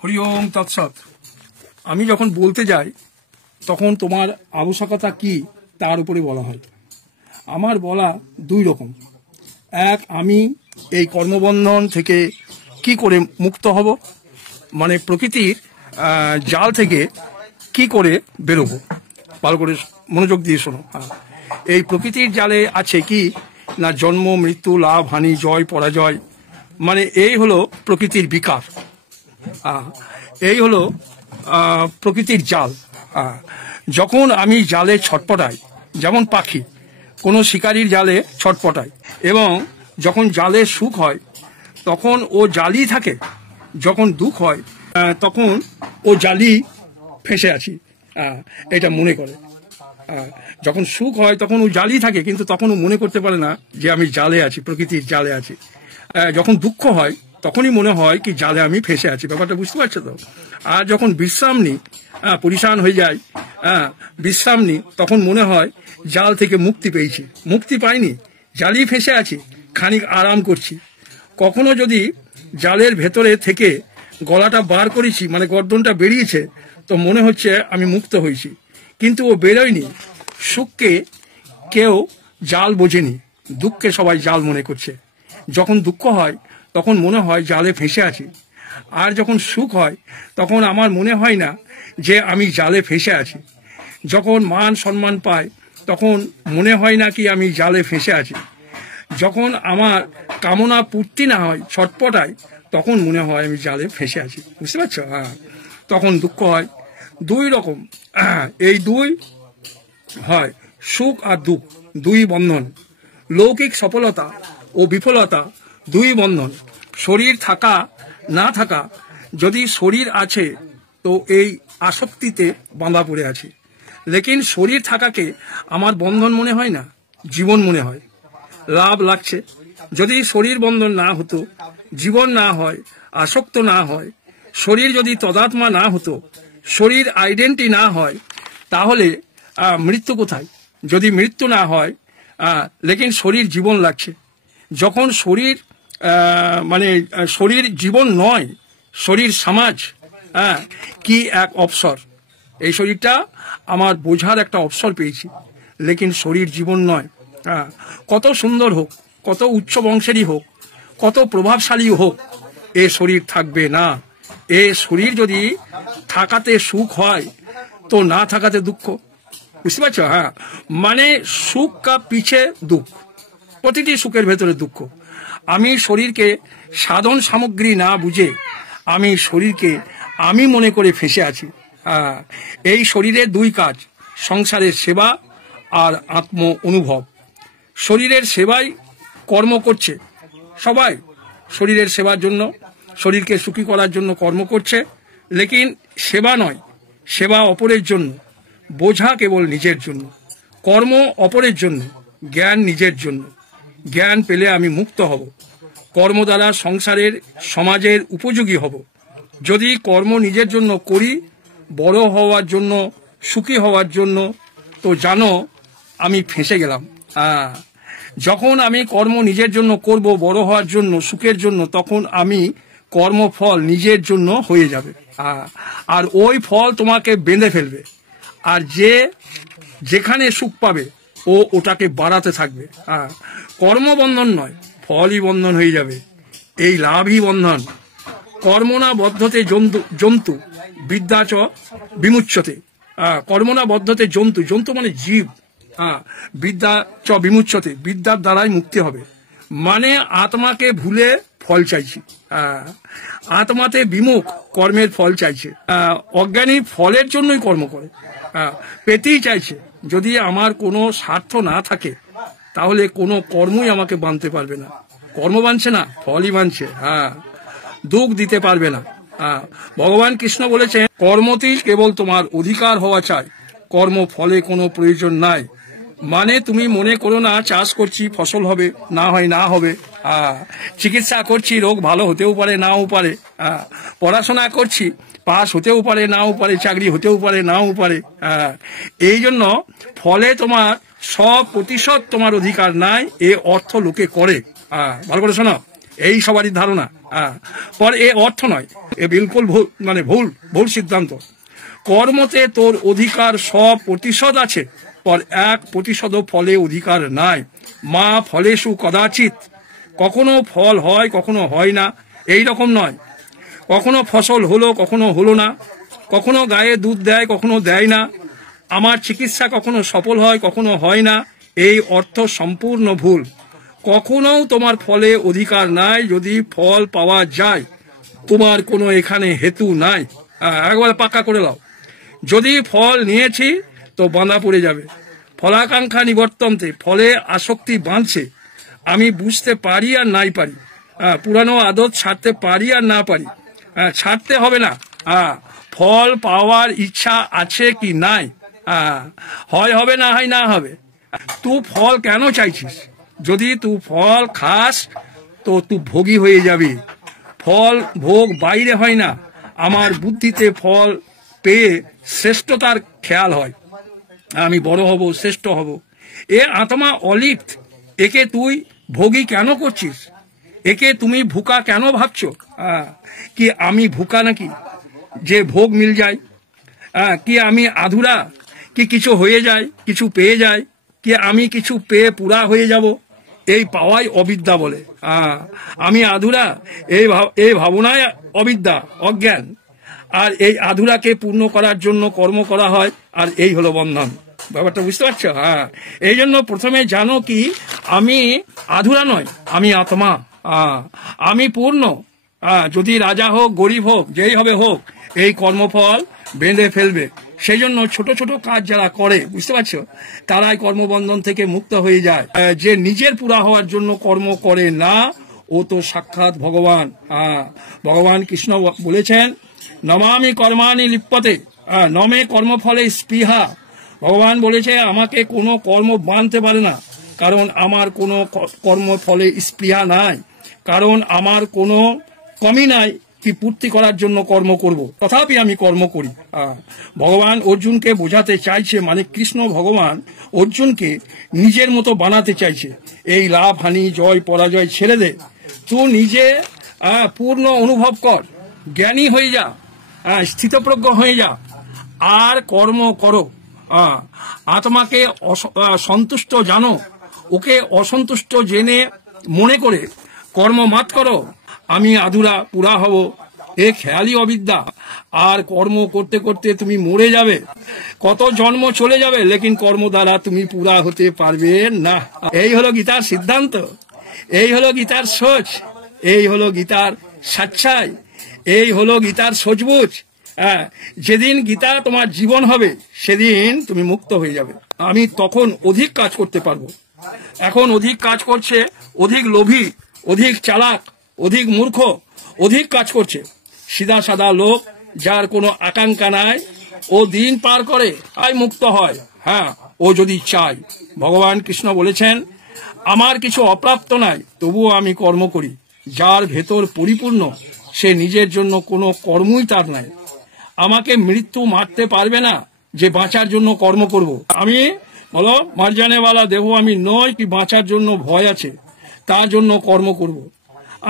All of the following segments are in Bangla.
হরি ওম তৎসৎ। আমি যখন বলতে যাই তখন তোমার আবশ্যকতা কি তার উপরে বলা হয়। আমার বলা দুই রকম। এক, আমি এই কর্মবন্ধন থেকে কি করে মুক্ত হব, মানে প্রকৃতির জাল থেকে কি করে বেরোবো। ভালো করে মনোযোগ দিয়ে শোনো। এই প্রকৃতির জালে আছে কি না জন্ম, মৃত্যু, লাভ, হানি, জয়, পরাজয়, মানে এই হলো প্রকৃতির বিকার। এই হলো প্রকৃতির জাল। যখন আমি জালে ছটপটাই, যেমন পাখি কোনো শিকারীর জালে ছটপটায়, এবং যখন জালে সুখ হয় তখন ও জালই থাকে, যখন দুঃখ হয় তখন ও জালই ফেঁসে আছি, এটা মনে করে। যখন সুখ হয় তখন ও জালই থাকে, কিন্তু তখন ও মনে করতে পারে না যে আমি জালে আছি, প্রকৃতির জালে আছি। যখন দুঃখ হয় তখনই মনে হয় কি জালে আমি ফেঁসে আছি। ব্যাপারটা বুঝতে পারছো তো? আর যখন বিশ্রাম নিই, পরিশান হয়ে যায়, বিশ্রাম নিই, তখন মনে হয় জাল থেকে মুক্তি পেয়েছি। মুক্তি পাইনি, জালই ফেঁসে আছি, খানিক আরাম করছি। কখনো যদি জালের ভেতরে থেকে গলাটা বার করেছি, মানে গর্দনটা বেরিয়েছে, তো মনে হচ্ছে আমি মুক্ত হয়েছি, কিন্তু ও বেরোয়নি। সুখকে কেউ জাল বোঝেনি, দুঃখকে সবাই জাল মনে করছে। যখন দুঃখ হয় তখন মনে হয় জালে ফেঁসে আছি, আর যখন সুখ হয় তখন আমার মনে হয় না যে আমি জালে ফেঁসে আছি। যখন মান সম্মান পাই তখন মনে হয় না কি আমি জালে ফেঁসে আছি। যখন আমার কামনা পূর্তি না হয়, ছটপটাই, তখন মনে হয় আমি জালে ফেঁসে আছি। বুঝতে পারছো? তখন দুঃখ হয়। দুই রকম, এই দুই হয়, সুখ আর দুঃখ, দুই বন্ধন। লৌকিক সফলতা ও বিফলতা দুই বন্ধন। শরীর থাকা না থাকা, যদি শরীর আছে তো এই আসক্তিতে বাঁধা পড়ে আছে। লেকিন শরীর থাকাকে আমার বন্ধন মনে হয় না, জীবন মনে হয়। লাভ লাগছে। যদি শরীর বন্ধন না হতো, জীবন না হয়, আসক্ত না হয়, শরীর যদি তদাত্মা না হতো, শরীর আইডেন্টি না হয়, তাহলে মৃত্যু কোথায়? যদি মৃত্যু না হয়, লেকিন শরীর জীবন লাগছে। যখন শরীর মানে শরীর জীবন নয়, শরীর সমাজ, কি এক অবসর। এই শরীরটা আমার বোঝার একটা অবসর পেয়েছি, লেকিন শরীর জীবন নয়। কত সুন্দর হোক, কত উচ্চ বংশেরই হোক, কত প্রভাবশালী হোক, এ শরীর থাকবে না। এ শরীর যদি থাকাতে সুখ হয় তো না থাকাতে দুঃখ। বুঝতে পারছো? মানে সুখ কা পিছে দুঃখ, প্রতিটি সুখের ভেতরে দুঃখ। আমি শরীরকে সাধন সামগ্রী না বুঝে আমি শরীরকে আমি মনে করে ফেঁসে আছি। এই শরীরের দুই কাজ, সংসারের সেবা আর আত্ম অনুভব। শরীরের সেবাই কর্ম করছে সবাই, শরীরের সেবার জন্য, শরীরকে সুখী করার জন্য কর্ম করছে, লেকিন সেবা নয়, সেবা অপরের জন্য, বোঝা কেবল নিজের জন্য। কর্ম অপরের জন্য, জ্ঞান নিজের জন্য। জ্ঞান পেলে আমি মুক্ত হব, কর্ম দ্বারা সংসারের সমাজের উপযোগী হব। যদি কর্ম নিজের জন্য করি, বড় হওয়ার জন্য, সুখী হওয়ার জন্য, তো জানো আমি ফেঁসে গেলাম। যখন আমি কর্ম নিজের জন্য করব, বড় হওয়ার জন্য, সুখের জন্য, তখন আমি কর্মফল নিজের জন্য হয়ে যাবে, আর ওই ফল তোমাকে বেঁধে ফেলবে। আর যে যেখানে সুখ পাবে ও ওটাকে বাড়াতে থাকবে। কর্মবন্ধন নয়, ফলই বন্ধন হয়ে যাবে, এই লাভই বন্ধন। কর্মনা বদ্ধতে জন্তু বিদ্যা চ বিমুচ্যতে। কর্মনা বদ্ধতে জন্তু, জন্তু মানে জীব। বিদ্যা চ বিমুচ্যতে, বিদ্যার দ্বারাই মুক্তি হবে। মানে আত্মাকে ভুলে ফল চাইছি, আত্মাতে বিমুখ কর্মের ফল চাইছে। অজ্ঞানী ফলের জন্যই কর্ম করে, পেতেই চাইছে। যদি আমার কোনো স্বার্থ না থাকে তাহলে কোনো কর্মই আমাকে বাঁধতে পারবে না। কর্ম বাঁধছে না, ফলই বাঁধছে। দুঃখ দিতে পারবে না। ভগবান কৃষ্ণ বলেছেন, কর্মতেই কেবল তোমার অধিকার হওয়া চাই, কর্ম ফলে কোনো প্রয়োজন নাই। মানে তুমি মনে করো না চাষ করছি ফসল হবে, না হয় না হবে। চিকিৎসা করছি, রোগ ভালো হতেও পারে নাও পারে। পড়াশোনা করছি, পাস হতেও পারে নাও পারে, চাকরি হতেও পারে নাও পারে। এই জন্য ফলে তোমার 100% তোমার অধিকার নাই, এ অর্থ লোকে করে। ভালো করে শোনো, এই সবারই ধারণা। পর এ অর্থ নয়, এ বিলকুল ভুল, মানে ভুল সিদ্ধান্ত। কর্মতে তোর অধিকার 100% আছে, পর 1% ফলে অধিকার নাই। মা ফলেষু কদাচিৎ, কখনো ফল হয় কখনো হয় না, এই রকম নয়। কখনো ফসল হলো কখনো হলো না, কখনো গায়ে দুধ দেয় কখনো দেয় না। আমার চিকিৎসা কখনো সফল হয় কখনো হয় না, এই অর্থ সম্পূর্ণ ভুল। কখনো তোমার ফলে অধিকার নাই, যদি ফল পাওয়া যায় তোমার কোনো এখানে হেতু নাই। একবার পাক্কা করে দাও, যদি ফল নিয়েছি তো বাঁধা পড়ে যাবে। ফলাকাঙ্ক্ষা নিবর্তন্তে, ফলে আসক্তি বাঁধছে। আমি বুঝতে পারি আর নাই পারি, পুরানো আদত ছাড়তে পারি আর না পারি, ছাড়তে হবে না। ফল পাওয়ার ইচ্ছা আছে কি নাই, হয় হবে না হয় না হবে। তুই ফল কেন চাইছিস? যদি তুই ফল খাস তো তুই ভোগী হয়ে যাবি। ফল ভোগ বাইরে হয় না, আমার বুদ্ধিতে ফল পেয়ে শ্রেষ্ঠতার খেয়াল হয়। আমি বড় হব, শ্রেষ্ঠ হব। এ আত্মা অলিপ্ত, একে তুই ভোগী কেন করছিস? একে তুমি ভুকা কেন ভাবছো? কি আমি ভুকা নাকি যে ভোগ মিল যায়? কি আমি আধুরা কি কিছু হয়ে যায়, কিছু পেয়ে যায়? কি আমি কিছু পেয়ে পুরা হয়ে যাব? এই পাওয়াই অবিদ্যা বলে। আমি আধুরা, এই ভাবনায় অবিদ্যা, অজ্ঞান। আর এই আধুরাকে পূর্ণ করার জন্য কর্ম করা হয়, আর এই হলো বন্ধন। ব্যাপারটা বুঝতে পারছো? এই জন্য প্রথমে জানো কি আমি আধুরা নয়, আমি আত্মা, আমি পূর্ণ। যদি রাজা হোক গরিব হোক যেই হবে হোক, এই কর্মফল বেঁধে ফেলবে। সেই জন্য ছোট ছোট কাজ যারা করে, বুঝতে পারছো, তারাই কর্মবন্ধন থেকে মুক্ত হয়ে যায়। যে নিজের পুরা হওয়ার জন্য কর্ম করে না, ও তো সাক্ষাৎ ভগবান। ভগবান কৃষ্ণ বলেছেন, নমামি কর্মাণি লিপ্যতে নমে কর্মফলে স্পৃহা। ভগবান বলেছে আমাকে কোনো কর্ম বাঁধতে পারে না, কারণ আমার কোনো কর্মফলে স্পৃহা নাই, কারণ আমার কোনো কমি নাই কি পূর্তি করার জন্য কর্ম করব, তথাপি আমি কর্ম করি। ভগবান অর্জুনকে বোঝাতে চাইছে, মানে কৃষ্ণ ভগবান অর্জুনকে নিজের মতো বানাতে চাইছে। এই লাভ হানি জয় পরাজয় ছেড়ে দে, তুই নিজে পূর্ণ অনুভব কর, জ্ঞানী হয়ে যা, স্থিতপ্রজ্ঞ হয়ে যা, আর কর্ম করো। আত্মাকে সন্তুষ্ট জানো, ওকে অসন্তুষ্ট জেনে মনে করে কর্ম মাত করো। আমি আধুরা, পুরা হব, এ খেয়ালি অবিদ্যা। আর কর্ম করতে করতে তুমি মরে যাবে, কত জন্ম চলে যাবে, লেকিন কর্ম দ্বারা তুমি পুরা হতে পারবে না। এই হলো গীতার সিদ্ধান্ত, এই হলো গীতার সোচ, এই হলো গীতার সচ্চাই, এই হলো গীতার সোচবুঝ। যেদিন গীতা তোমার জীবন হবে সেদিন তুমি মুক্ত হয়ে যাবে। আমি তখন অধিক কাজ করতে পারবো। এখন অধিক কাজ করছে অধিক লোভী, অধিক চালাক, অধিক মূর্খ, অধিক কাজ করছে। সিধা সাদা লোক যার কোনো আকাঙ্ক্ষা নাই, ও দিন পার করে আয় মুক্ত হয়। ও যদি চায়। ভগবান কৃষ্ণ বলেছেন, আমার কিছু অপ্রাপ্ত নাই, তবুও আমি কর্ম করি। যার ভেতর পরিপূর্ণ, সে নিজের জন্য কোনো কর্মই তার নাই। আমাকে মৃত্যু মারতে পারবে না যে বাঁচার জন্য কর্ম করব। আমি বলো মারজানেওয়ালা দেহ আমি নয় কি বাঁচার জন্য ভয় আছে তার জন্য কর্ম করব।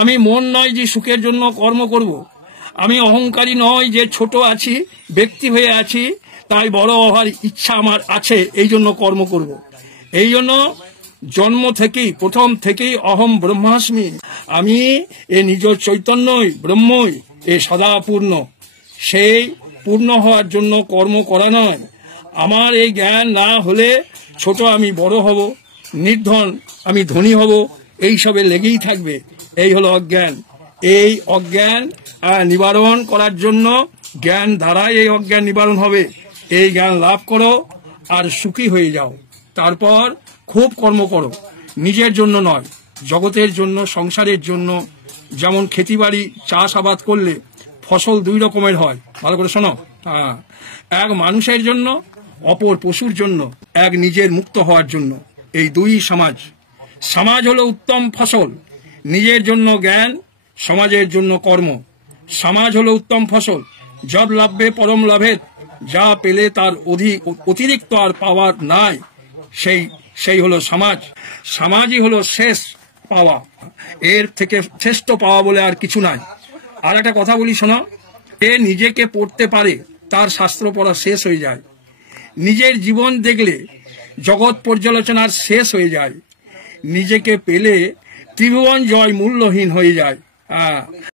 আমি মন নয় যে সুখের জন্য কর্ম করব। আমি অহংকারী নয় যে ছোট আছি, ব্যক্তি হয়ে আছি, তাই বড় হওয়ার ইচ্ছা আমার আছে, এই জন্য কর্ম করব। এই জন্য জন্ম থেকেই, প্রথম থেকেই অহম ব্রহ্মাস্মি, আমি এ নিজ চৈতন্যই ব্রহ্মই, এ সদা পূর্ণ। সেই পূর্ণ হওয়ার জন্য কর্ম করা নয়। আমার এই জ্ঞান না হলে ছোট আমি বড় হব, নির্ধন আমি ধনী হব, এইসবে লেগেই থাকবে। এই হলো অজ্ঞান। এই অজ্ঞান নিবারণ করার জন্য জ্ঞান দ্বারাই এই অজ্ঞান নিবারণ হবে। এই জ্ঞান লাভ করো আর সুখী হয়ে যাও। তারপর খুব কর্ম করো, নিজের জন্য নয়, জগতের জন্য, সংসারের জন্য। যেমন খেতিবাড়ি চাষাবাদ করলে ফসল দুই রকমের হয়, ভালো করে শোনো। এক মানুষের জন্য, অপর পশুর জন্য, এক নিজের মুক্ত হওয়ার জন্য। এই দুই সমাজ। সমাজ হলো উত্তম ফসল, নিজের জন্য জ্ঞান, সমাজের জন্য কর্ম। সমাজ হলো উত্তম ফসল, যদ লাভে পরম লাভে, যা পেলে তার অতিরিক্ত আর পাওয়ার নাই, সেই হলো সমাজ। সমাজই হলো শেষ পাওয়া, এর থেকে শ্রেষ্ঠ পাওয়া বলে আর কিছু নাই। আর একটা কথা বলি শোনো, এ নিজেকে পড়তে পারে তার শাস্ত্র পড়া শেষ হয়ে যায়। নিজের জীবন দেখলে জগৎ পর্যালোচনার শেষ হয়ে যায়। নিজেকে পেলে ত্রিভুবন জয় মূল্যহীন হয়ে যায়।